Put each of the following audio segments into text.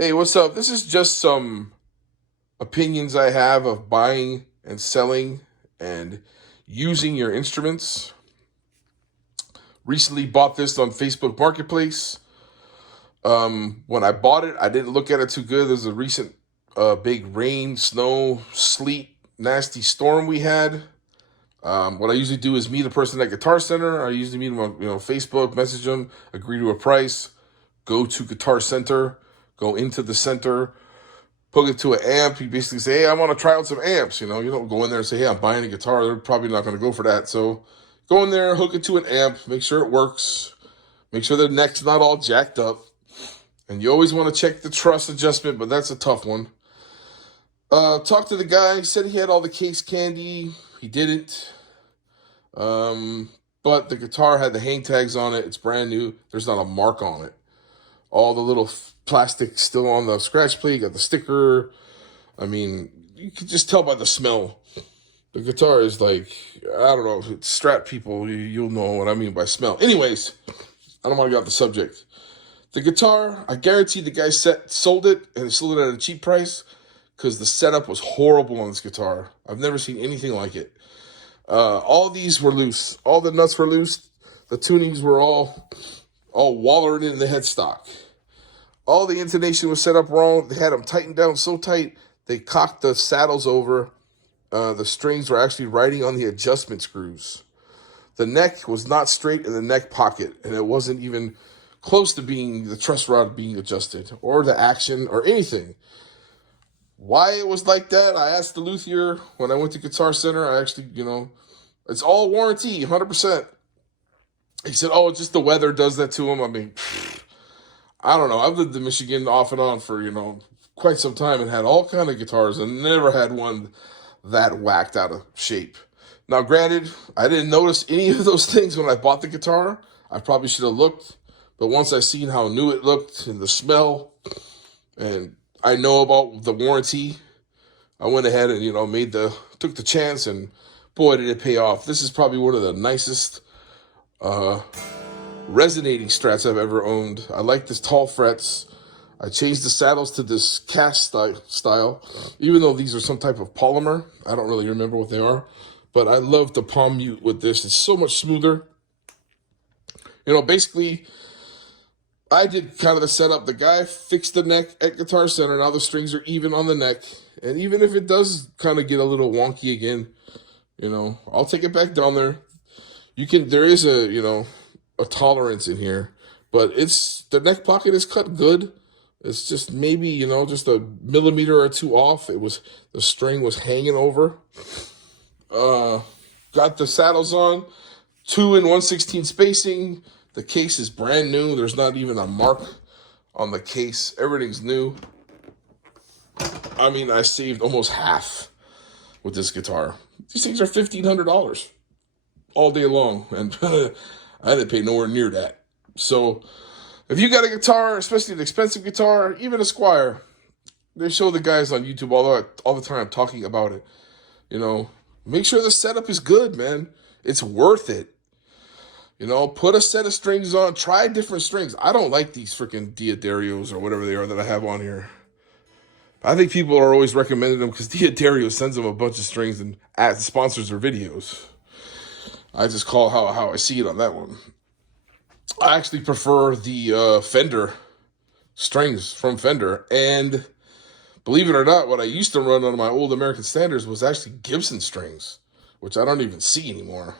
Hey, what's up? This is just some opinions I have of buying and selling and using your instruments. Recently bought this on Facebook Marketplace. When I bought it, I didn't look at it too good. There's a recent big rain, snow, sleet, nasty storm we had. What I usually do is meet a person at Guitar Center. I usually meet them on Facebook, message them, agree to a price, go to Guitar Center, go into the center, hook it to an amp. You basically say, hey, I want to try out some amps. You don't go in there and say, hey, I'm buying a guitar. They're probably not going to go for that. So go in there, hook it to an amp, make sure it works, make sure the neck's not all jacked up. And you always want to check the truss adjustment, but that's a tough one. Talked to the guy. He said he had all the case candy. He didn't. But the guitar had the hang tags on it. It's brand new. There's not a mark on it. All the little plastic still on the scratch plate. Got the sticker. I mean, you can just tell by the smell. The guitar is like, I don't know, Strat people, you'll know what I mean by smell. Anyways, I don't want to get off the subject. The guitar, I guarantee the guy sold it, and he sold it at a cheap price because the setup was horrible on this guitar. I've never seen anything like it. All these were loose. All the nuts were loose. The tunings were all wallered in the headstock. All the intonation was set up wrong. They had them tightened down so tight, they cocked the saddles over. The strings were actually riding on the adjustment screws. The neck was not straight in the neck pocket, and it wasn't even close to being the truss rod being adjusted, or the action, or anything. Why it was like that, I asked the luthier when I went to Guitar Center. I actually, it's all warranty, 100%. He said, oh, just the weather does that to him. I mean, I don't know. I've lived in Michigan off and on for, quite some time and had all kind of guitars and never had one that whacked out of shape. Now, granted, I didn't notice any of those things when I bought the guitar. I probably should have looked. But once I seen how new it looked and the smell, and I know about the warranty, I went ahead and, took the chance, and boy, did it pay off. This is probably one of the nicest resonating Strats I've ever owned. I like this tall frets. I changed the saddles to this cast style, even though these are some type of polymer. I don't really remember what they are, but I love the palm mute with this. It's so much smoother. Basically, I did kind of the setup. The guy fixed the neck at Guitar Center. Now the strings are even on the neck. And even if it does kind of get a little wonky again, I'll take it back down there. There is a tolerance in here, but the neck pocket is cut good. It's just maybe, just a millimeter or two off. The string was hanging over. Got the saddles on, 2 and 1/16 spacing. The case is brand new. There's not even a mark on the case. Everything's new. I mean, I saved almost half with this guitar. These things are $1,500 all day long, and I didn't pay nowhere near that. So if you got a guitar, especially an expensive guitar, even a Squier, they show the guys on YouTube all the time talking about it. Make sure the setup is good, man. It's worth it. Put a set of strings on. Try different strings. I don't like these freaking D'Addarios or whatever they are that I have on here. I think people are always recommending them because D'Addario sends them a bunch of strings and sponsors their videos. I just call how I see it on that one. I actually prefer the Fender strings from Fender. And believe it or not, what I used to run on my old American Standards was actually Gibson strings, which I don't even see anymore.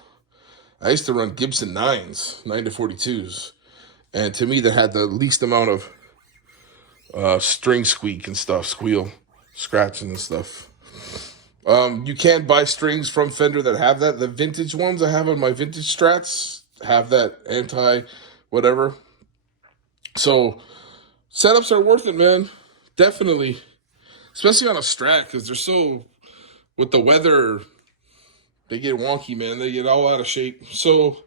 I used to run Gibson 9s, 9-42s. And to me, that had the least amount of string squeak and stuff, squeal, scratching and stuff. You can buy strings from Fender that have that. The vintage ones I have on my vintage Strats have that anti-whatever. So setups are worth it, man. Definitely. Especially on a Strat, because they're so, with the weather, they get wonky, man. They get all out of shape. So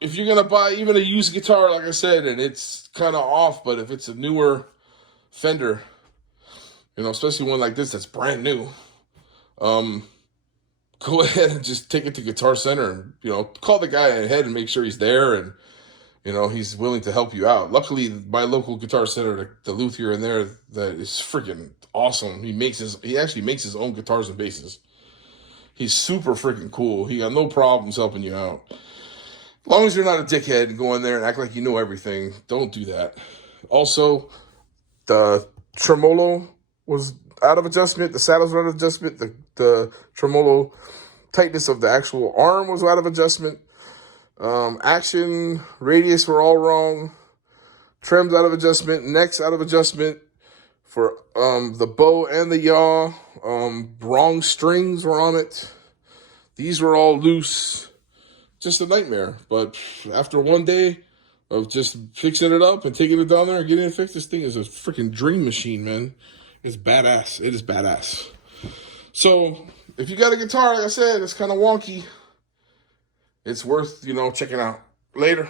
if you're going to buy even a used guitar, like I said, and it's kind of off, but if it's a newer Fender, especially one like this that's brand new, go ahead and just take it to Guitar Center and, call the guy ahead and make sure he's there and, You know, he's willing to help you out. Luckily, my local guitar center, the luthier in there, that is freaking awesome. He actually makes his own guitars and basses. He's super freaking cool. He got no problems helping you out. As long as you're not a dickhead and go in there and act like you know everything, don't do that. Also, the tremolo was out of adjustment. The saddles were out of adjustment. The tremolo tightness of the actual arm was out of adjustment. Action, radius were all wrong. Trims out of adjustment. Necks out of adjustment. For the bow and the yaw. Wrong strings were on it. These were all loose. Just a nightmare. But after one day of just fixing it up and taking it down there and getting it fixed, this thing is a freaking dream machine, man. It's badass. It is badass. So, if you got a guitar, like I said, it's kind of wonky. It's worth, checking out. Later.